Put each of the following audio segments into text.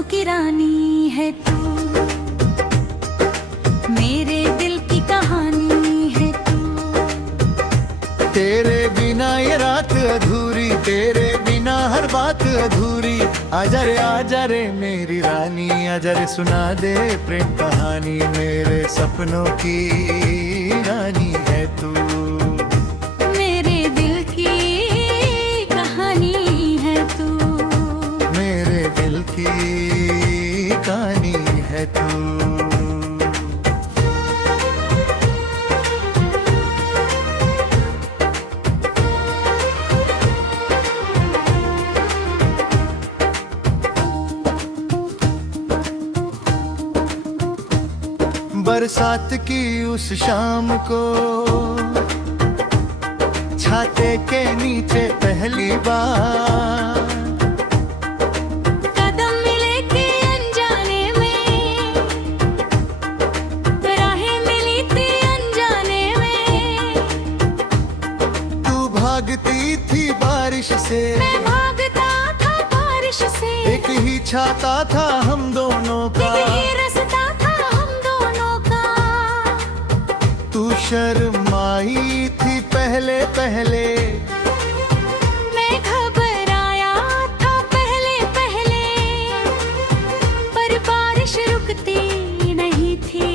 सपनों की रानी है तू, मेरे दिल की कहानी है तू। तेरे बिना ये रात अधूरी, तेरे बिना हर बात अधूरी। आजा रे मेरी रानी, आजा रे सुना दे प्रेम कहानी। मेरे सपनों की रानी है तू, मेरे दिल की कहानी है तू, मेरे दिल की कहानी है तू। बरसात की उस शाम को छाते के नीचे पहली बार कदम मिले के अनजाने में, राहें मिली थी अनजाने में। तू भागती थी बारिश से, मैं भागता था बारिश से, एक ही छाता था हम दोनों का। एक ही रास्ता था हम दोनों का। तू शर्माई थी पहले पहले, मैं घबराया था पहले पहले, पर बारिश रुकती नहीं थी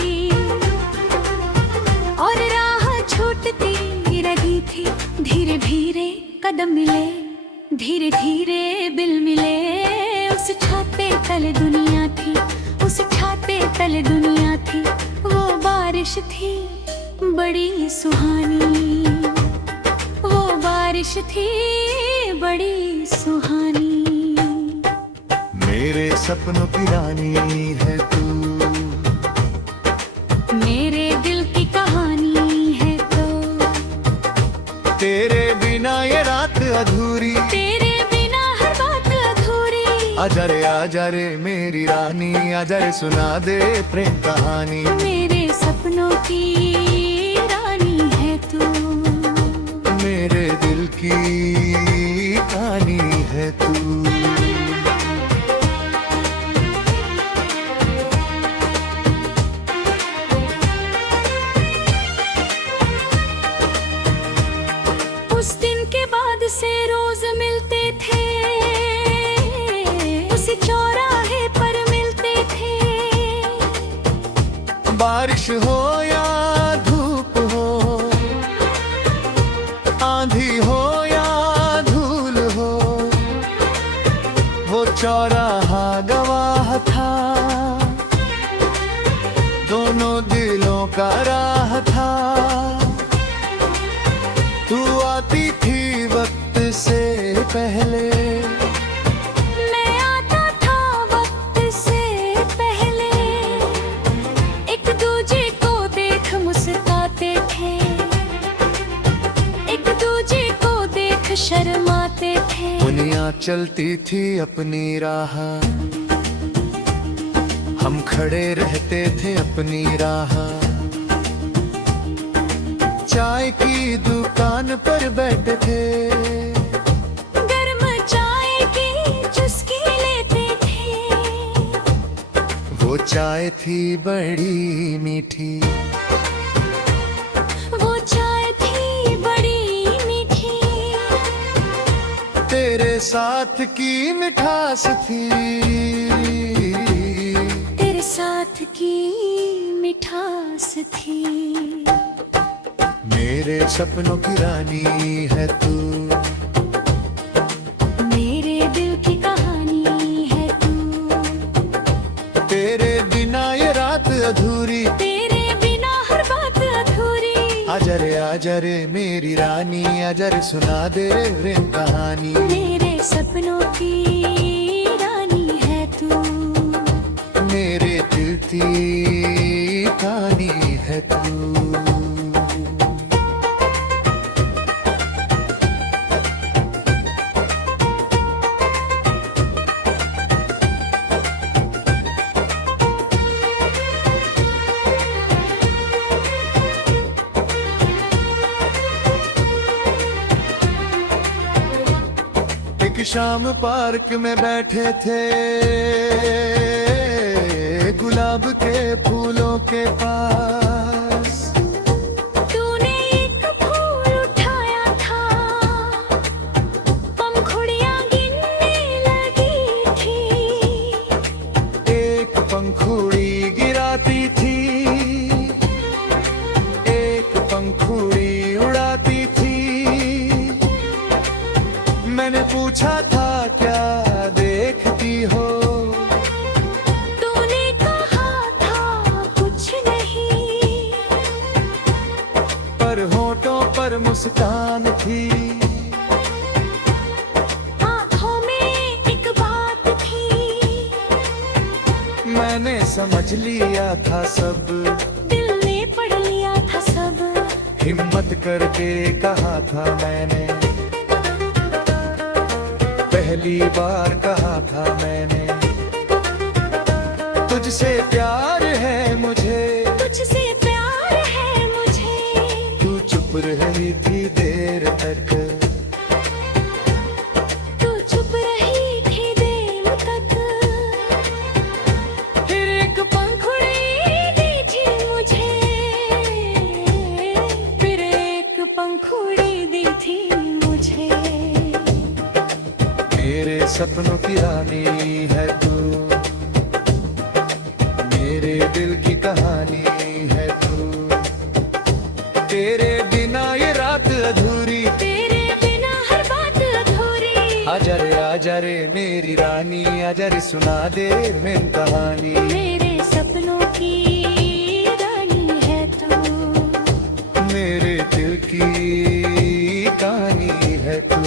और राह छूटती रही थी। धीरे धीरे कदम मिले, धीरे धीरे दिल मिले। उस छाते तले दुनिया थी, उस छाते तले दुनिया थी। वो बारिश थी बड़ी सुहानी, वो बारिश थी बड़ी सुहानी। मेरे सपनों की रानी है तू, मेरे दिल की कहानी है तो, तेरे बिना ये रात अधूरी, तेरे बिना हर बात अधूरी। आजा रे मेरी रानी, आजा रे सुना दे प्रेम कहानी। मेरे सपनों की रानी है तू, मेरे दिल की कहानी है तू। उस दिन के बाद से रोज मिलते थे, उस चौराहे पर मिलते थे। बारिश हो या धूप हो, आंधी हो या धूल हो, वो चौराहा गवाह था, दोनों दिलों का राह था। तू आती थी वक्त से पहले, मैं आता था वक्त से पहले। एक दूजे को देख मुस्कुराते थे, एक दूजे को देख शर्माते थे। दुनिया चलती थी अपनी राह, हम खड़े रहते थे अपनी राह। चाय की दुकान पर बैठे थे, गर्म चाय की चुस्की लेते थे। वो चाय थी बड़ी मीठी, वो चाय थी बड़ी मीठी। तेरे साथ की मिठास थी, तेरे साथ की मिठास थी। मेरे सपनों की रानी है तू, मेरे दिल की कहानी है तू। तेरे बिना ये रात अधूरी, तेरे बिना हर बात अधूरी। आजा रे मेरी रानी, आजा रे सुना दे प्रेम कहानी। मेरे सपनों की रानी है तू, मेरे दिल की कहानी है तू। शाम पार्क में बैठे थे गुलाब के फूलों के पास। तूने एक फूल उठाया था, पंखुड़ियां गिनने लगी थी। एक पंखुड़ी गिराती थी, एक पंखुड़ी उड़ाती थी। मैंने पूछा था क्या देखती हो, तूने कहा था कुछ नहीं, पर होठों पर मुस्कान थी। आँखों में एक बात थी, मैंने समझ लिया था सब, दिल ने पढ़ लिया था सब। हिम्मत करके कहा था मैंने, पहली बार कहा था मैंने, तुझसे प्यार है मुझे, तुझसे प्यार है मुझे। तू चुप रही थी देर तक, तू चुप रही थी देर तक। फिर एक पंखुड़ी दी थी मुझे, फिर एक पंखुड़ी दी थी मुझे। मेरे सपनों की रानी है तू, मेरे दिल की कहानी है तू। तेरे बिना ये रात अधूरी, तेरे बिना हर बात अधूरी। आजा रे मेरी रानी, आजा रे सुना दे मेरी कहानी। मेरे सपनों की रानी है तू, मेरे दिल की कहानी है तू।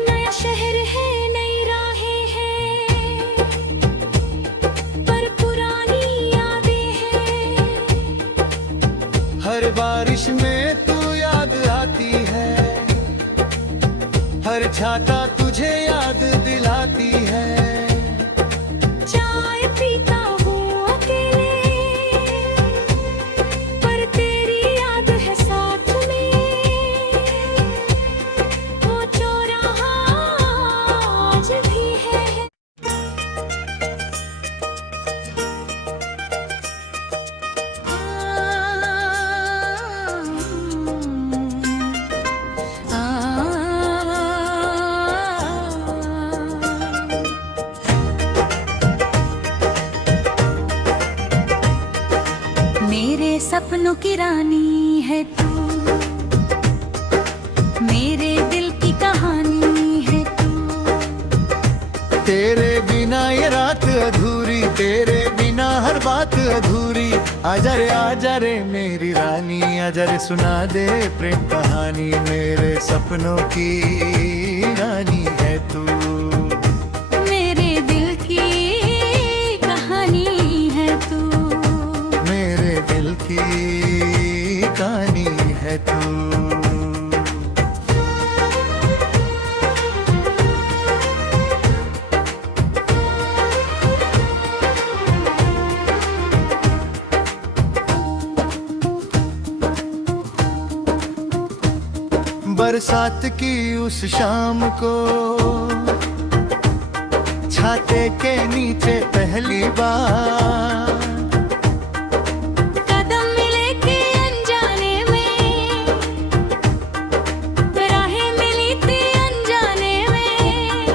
नया शहर है नई राहें हैं, पर पुरानी यादें हैं। हर बारिश में तू याद आती है, हर छाता तुझे याद दिलाती है। चाय पीता हूँ अकेले, पर तेरी याद है साथ में। वो चौराहा आज भी है। मेरे सपनों की रानी है तू, मेरे दिल की कहानी है तू। तेरे बिना ये रात अधूरी, तेरे बिना हर बात अधूरी। आजा रे मेरी रानी, आजा रे सुना दे प्रेम कहानी। मेरे सपनों की रानी है तू, मेरे दिल की कहानी है तू। मेरे दिल की कहानी है तू। बरसात की उस शाम को छाते के नीचे पहली बार कदम मिले के अनजाने में, राहें मिली थी अनजाने में।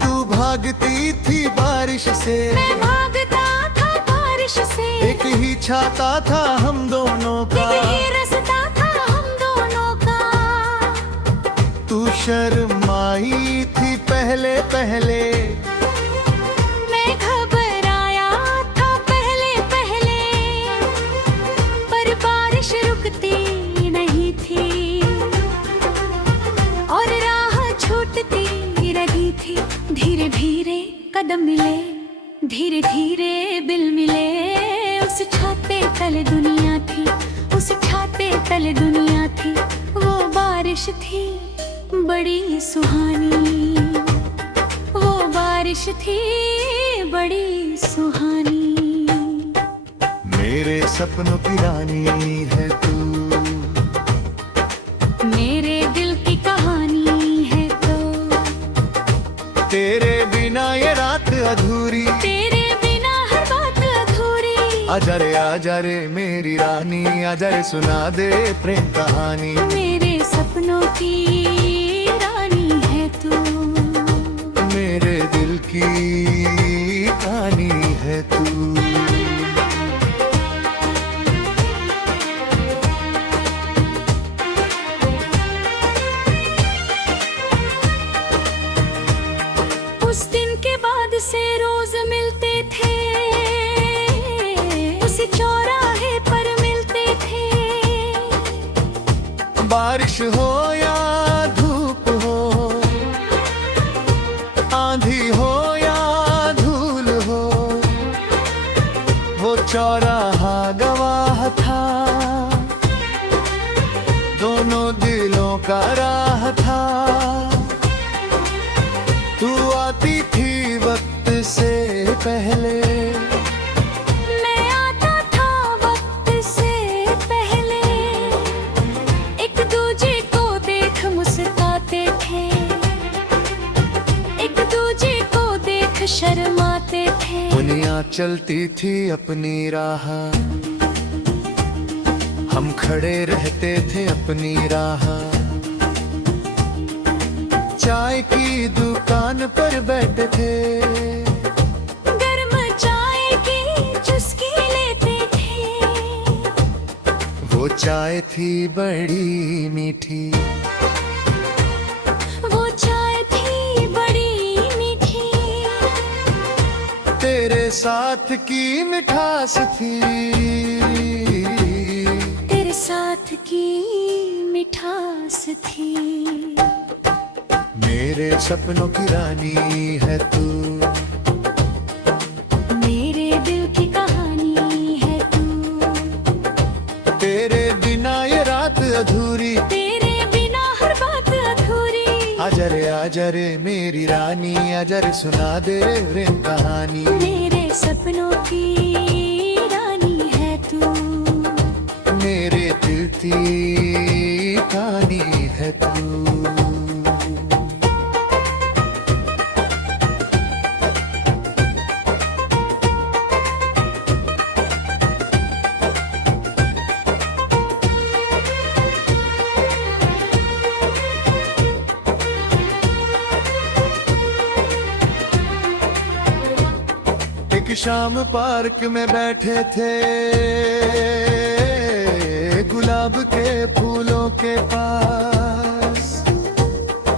तू भागती थी बारिश से, मैं भागता था बारिश से। एक ही छाता था हम दोनों का, एक ही रास्ता था हम दोनों का। तू शर्माई थी पहले पहले, मैं घबराया था पहले पहले, पर बारिश रुकती नहीं थी और राह छूटती रही थी। धीरे धीरे कदम मिले, धीरे धीरे दिल मिले। उस छाते तले दुनिया थी, उस छाते तले दुनिया थी। वो बारिश थी बड़ी सुहानी, वो बारिश थी बड़ी सुहानी। मेरे सपनों की रानी है तू, मेरे दिल की कहानी है तो, तेरे बिना ये रात अधूरी, तेरे बिना हर बात अधूरी। आजा रे मेरी रानी, आजा रे सुना दे प्रेम कहानी। मेरे सपनों की रानी है तू, मेरे दिल की कहानी है तू। उस दिन के बाद से रोज मिलते थे, उस चौराहे पर मिलते थे। बारिश हो या धूप हो, आंधी हो या धूल हो, वो चौराहा गवाह था, दोनों दिलों का राह था। तू आती थी वक्त से पहले, मैं आता था वक्त से पहले। एक दूजे को देख मुस्कुराते थे, एक दूजे को देख शर्माते थे। दुनिया चलती थी अपनी राह, हम खड़े रहते थे अपनी राह। चाय की दुकान पर बैठे थे, गर्म चाय की चुस्की लेते थे। वो चाय थी बड़ी मीठी, वो चाय थी बड़ी मीठी। तेरे साथ की मिठास थी, तेरे साथ की मिठास थी। मेरे सपनों की रानी है तू, मेरे दिल की कहानी है तू, तेरे बिना ये रात अधूरी, तेरे बिना हर बात अधूरी। आजा रे मेरी रानी, आजा रे सुना दे प्रेम कहानी। मेरे सपनों की रानी है तू, मेरे दिल की कहानी है तू। एक शाम पार्क में बैठे थे, गुलाब के फूलों के पास।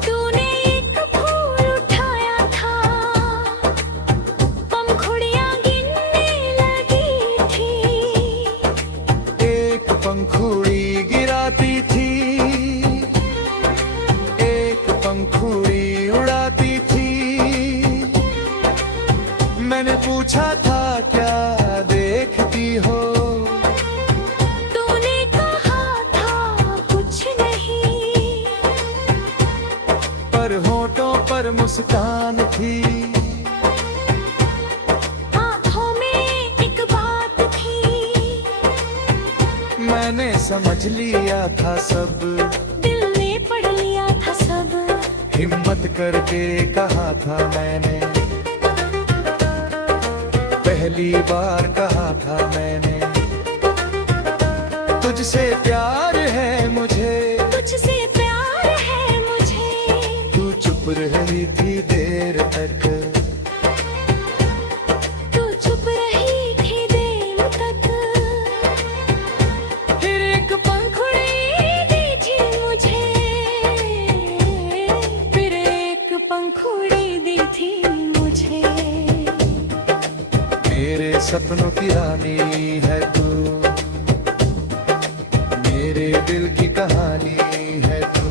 तूने एक फूल उठाया था, पंखुड़ियां गिनने लगी थी। एक पंखुड़ी गिराती थी, एक पंखुड़ी उड़ाती थी। मैंने पूछा था क्या देखती हो, तूने कहा था कुछ नहीं, पर होठों पर मुस्कान थी। आँखों में एक बात थी। मैंने समझ लिया था सब, दिल ने पढ़ लिया था सब। हिम्मत करके कहा था मैंने, पहली बार कहा था मैंने, तुझसे प्यार है मुझे, तुझसे प्यार है मुझे। तू चुप रही थी देर तक, तू चुप रही थी देर तक। फिर एक पंखुड़ी दी थी मुझे, फिर एक पंखुड़ी दी थी मुझे। मेरे सपनों की रानी है तू, मेरे दिल की कहानी है तू।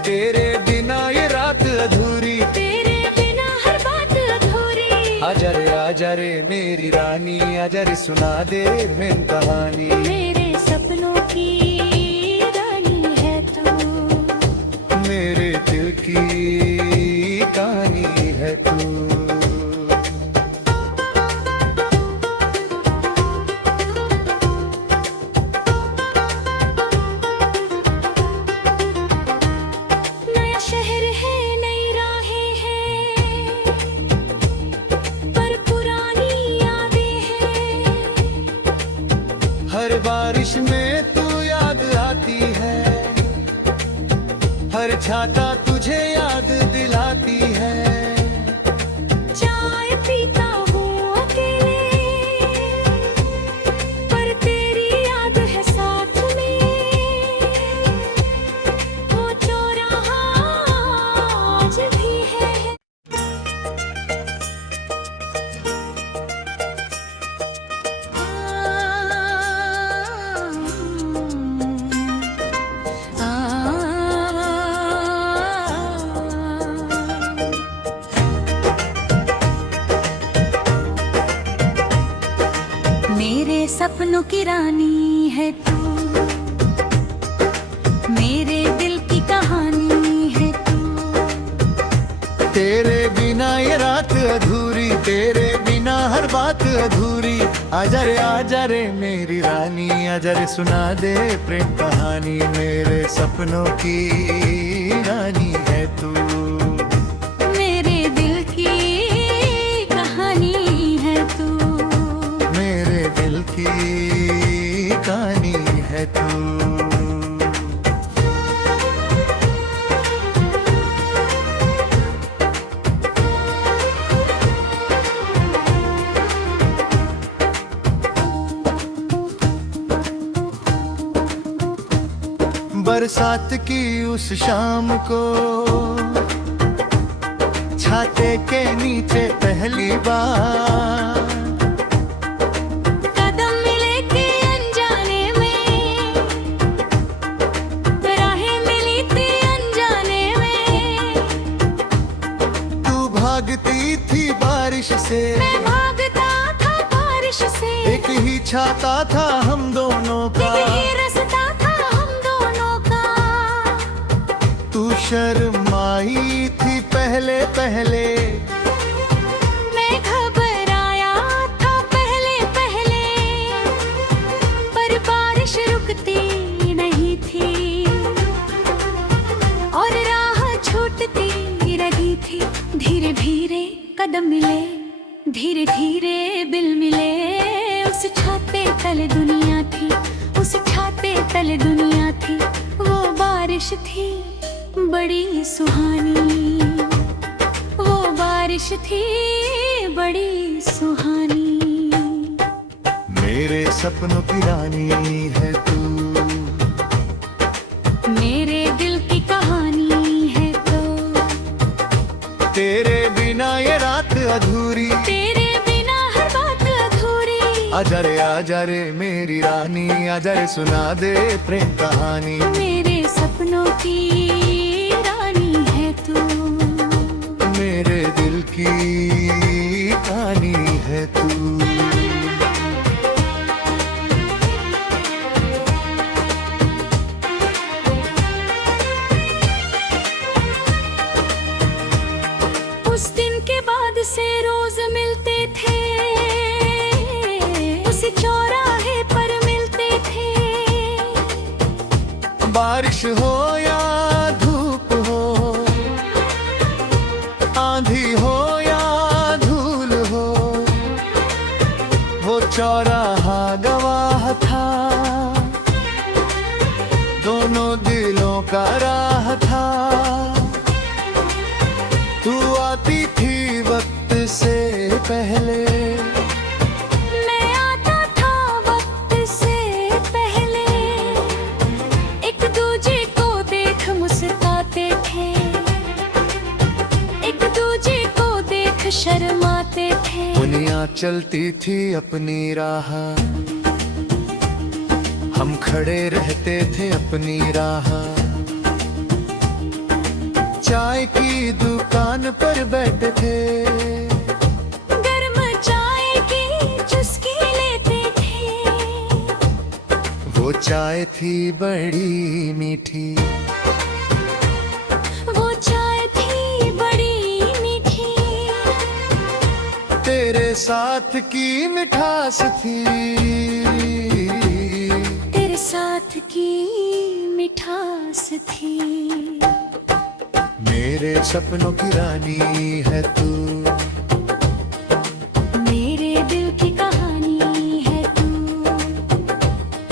तेरे बिना ये रात अधूरी, तेरे बिना हर बात अधूरी। आजा रे मेरी रानी, आजा रे सुना दे प्रेम कहानी। मेरे सपनों की रानी है तू, मेरे दिल की कहानी है तू। अच्छा का तुझे याद दिलाती है। चाय पीता हूँ अकेले, पर तेरी याद है साथ में। वो चौराहा आज भी है। मेरे सपनों की रानी है तू, मेरे दिल की कहानी है तू। तेरे बिना ये रात अधूरी, तेरे बिना हर बात अधूरी। आजा रे मेरी रानी, आजा रे सुना दे प्रेम कहानी। मेरे सपनों की रानी है तू, मेरे दिल की कहानी है तू। मेरे दिल की कहानी है तू। बरसात की उस शाम को छाते के नीचे पहली बार कदम मिले के अनजाने में, राहें मिली थी अनजाने में। तू भागती थी बारिश से, मैं भागता था बारिश से। एक ही छाता था हम दोनों का, एक ही रास्ता था हम दोनों का। तू शर्माई थी पहले पहले, मैं घबराया था पहले पहले, पर बारिश रुकती नहीं थी और राह छूटती रही थी। धीरे धीरे कदम मिले, धीरे धीरे दिल मिले। उस छाते तले दुनिया थी, उस छाते तले दुनिया थी। वो बारिश थी बड़ी सुहानी, वो बारिश थी बड़ी सुहानी। मेरे सपनों की रानी है तू, मेरे दिल की कहानी है तो। तेरे बिना ये रात अधूरी, तेरे बिना हर बात अधूरी। आजा रे मेरी रानी, आजा रे सुना दे प्रेम कहानी। मेरे सपनों की रानी है तू, मेरे दिल की कहानी है तू। उस दिन के बाद से रोज मिलते थे, उस चौराहे पर मिलते थे। बारिश हो या धूप हो, आंधी हो या धूल हो, वो चौराहा गवाह था, दोनों दिलों का राह था। तू आती थी वक्त से पहले, मैं आता था वक्त से पहले। एक दूजे को देख मुस्कुराते थे, एक दूजे को देख शर्माते थे। दुनिया चलती थी अपनी राह, हम खड़े रहते थे अपनी राह। चाय की दुकान पर बैठे थे, गर्म चाय की चुस्की लेते थे। वो चाय थी बड़ी मीठी, वो चाय थी बड़ी मीठी। तेरे साथ की मिठास थी, तेरे साथ की मिठास थी। मेरे सपनों की रानी है तू, मेरे दिल की कहानी है तू।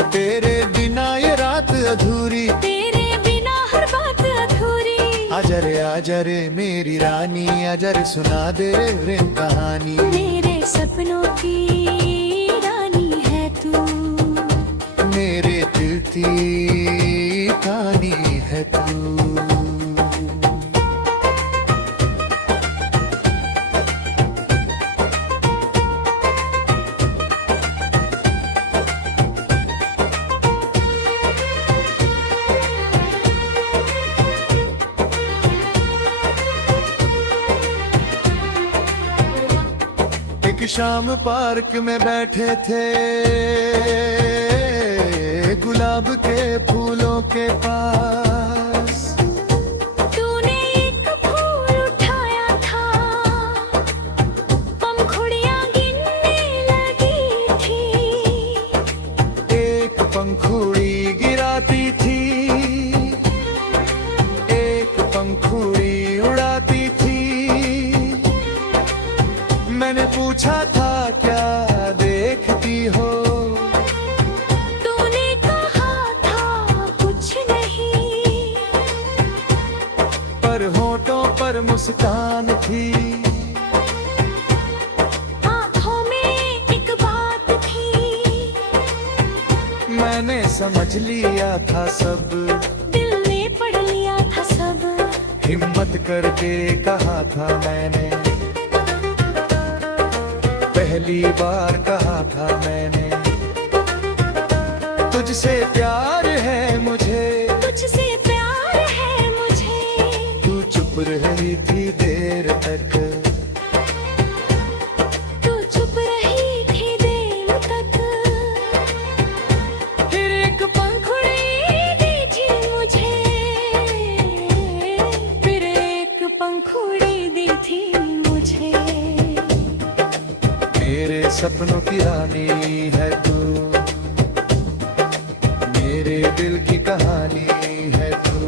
तेरे बिना ये रात अधूरी, तेरे बिना हर बात अधूरी। आजा रे मेरी रानी, आजा रे सुना दे प्रेम कहानी। मेरे सपनों की रानी है तू, मेरे दिल की कहानी है तू। एक शाम पार्क में बैठे थे गुलाब के फूलों के पास। तूने एक फूल उठाया था, पंखुड़ियां गिनने लगी थी। एक पंखुड़ी गिराती थी, एक पंखुड़ी उड़ाती थी। मैंने पूछा था क्या देखती हो, तूने कहा था कुछ नहीं, पर होठों पर मुस्कान थी। आँखों में एक बात थी, मैंने समझ लिया था सब, दिल ने पढ़ लिया था सब। हिम्मत करके कहा था मैंने, पहली बार कहा था मैंने, तुझसे प्यार है मुझे, तुझसे प्यार है मुझे। तू चुप रही थी देर तक, तू चुप रही थी देर तक। फिर एक पंखुड़ी दी थी मुझे, फिर एक पंखुड़ी दी थी मुझे। मेरे सपनों की रानी है तू, मेरे दिल की कहानी है तू।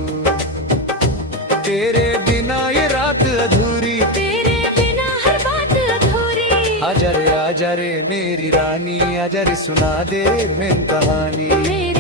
तेरे बिना ये रात अधूरी, तेरे बिना हर बात अधूरी। आजा रे मेरी रानी, आजा रे सुना दे मेरी कहानी। मेरे